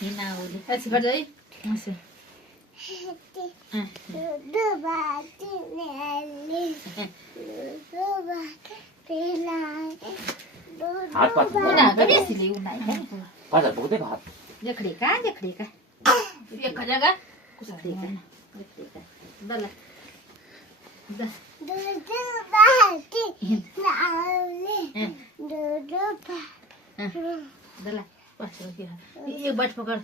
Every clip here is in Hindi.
हिनाउले अच्छी गर्छ है मसे हात पात उनीहरूको बेसीले उनीहरू पात पुग्दैको हात देखडेका एक जग्गा देखडेका दला दला बस एक बाट पकड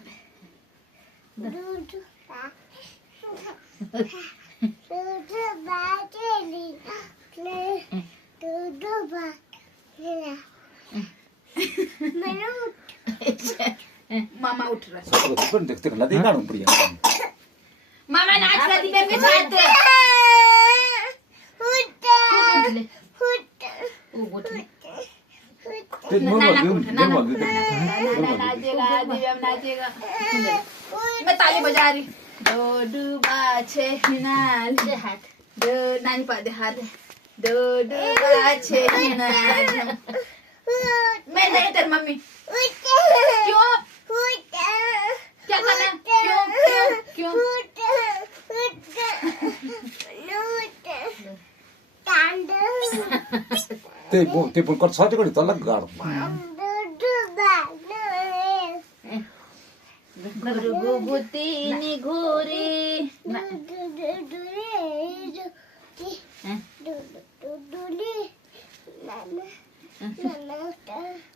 मामा उठ रहा सब पण देखते कला दे काढून पडी मामा नाच रहा थी मेरे साथ उठ ते मग नाचेगा मैं ताली बजा रही दो डूबा छे हिनाल से हाथ दो नानी पादे हाथ दो डूबा छे हिनाल मैं नहीं तेरी मम्मी क्यों क्या करना क्यों ते पण कर साथे कडे तलक गाड गुबुतीनी घोरी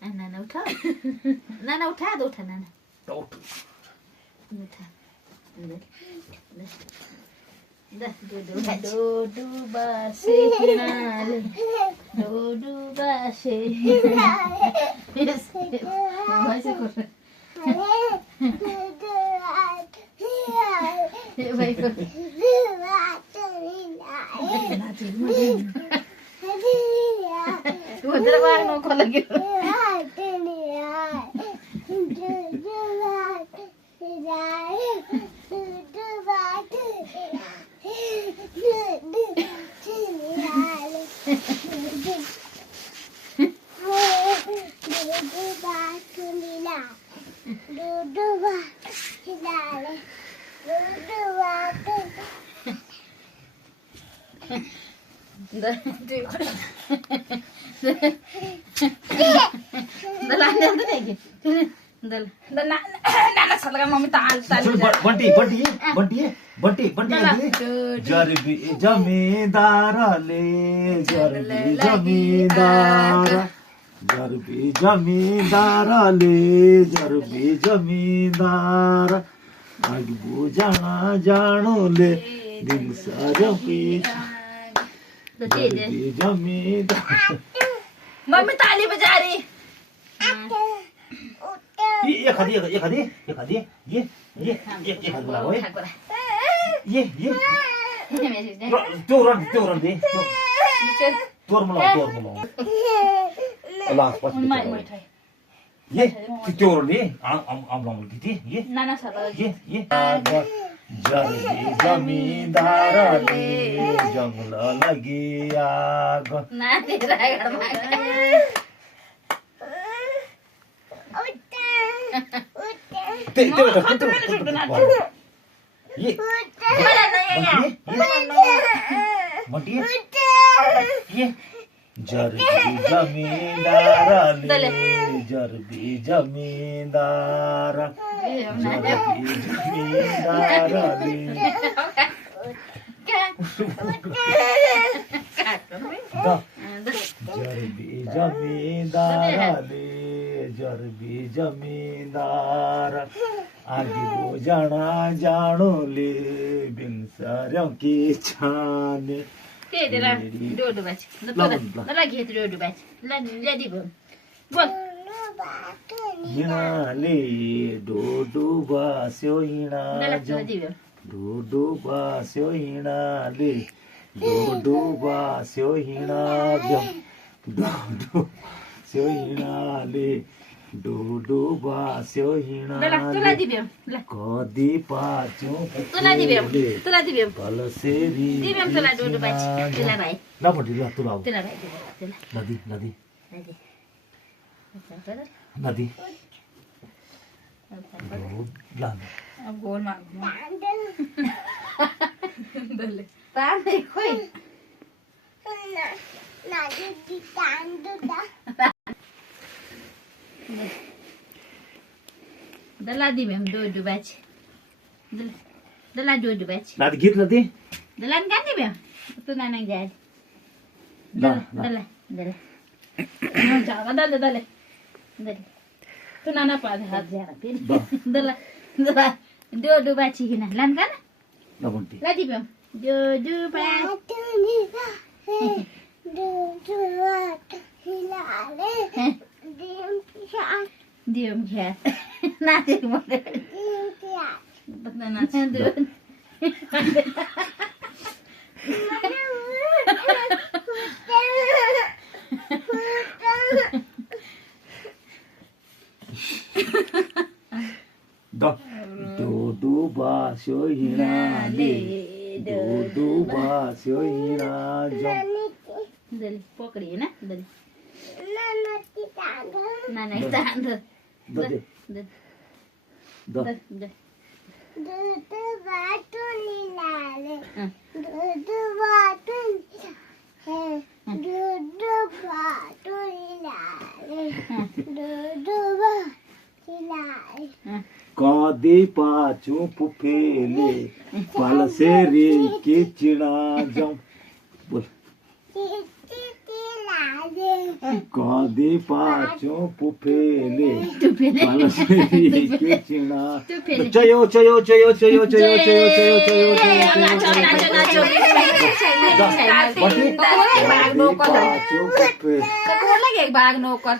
नाना उठा नाना उठा दो उठा नाना उठा डोडू बासे हिनाले डोडू बासे जरबी जमींदारले जरबी जमींदार जरबी जमींदारले जरबी जमींदार आगबो जाना जानोले दिन सारो पीछा जरबी जमींदार मम्मी ताली बजा रही ये खादी ये बुलाओ ये तोरण दे तोर मलाई लास्ट पास ये तोरण दे आम दे ये नाना साला ये जरबी जमींदारले जंगल लगी आग ना तेरा घरमा ते ये ये जरबी जमींदारले जरबी जमींदार जरबी जमींदारले जरबी जमींदारले जरबी जमींदार आगे वो जाना जानोले बिनसारों की छाने के तेरा डोडू बच लला घेत डोडू बच लदी बोल हिनाले डोडू बास्यो हिना डोडू बास्यो हिनाले डोडू बास्यो हिना डोडू बास्यो हिनाले डोडू बास्यो हिनाले कदी पाचो तुला दिव्यम कलसेरी दिव्यम तुला डोडू बच तुला भाई ला पटी ला तुला तुला भाई नदी नदी नदी नदी अब गोल माग्नु दले तान्दै खोइ दला दिमे हम दो बाछे दला दो बाछे नादी गीत लती दला kan दिमे तू नाना जाय दला जावा दले तू नाना पादे हात ज्यारा फेरि दला दो बाछी किन लान kan नबन्ती ला दिमे दो बाछी Diam ya. Nanti mau betul nanti Dodo basyo hinale Dodo basyo hinajam Dali pokri na dali Nana kita anda Dode Dode कादे पाचू पुफेले पालसेरे के चिड़ा जाऊं बोल कादे पाचू पुफेले पालसेरे के चिड़ा चयो चयो चयो चयो चयो चयो चयो चयो Kekuatan lagi bag nokor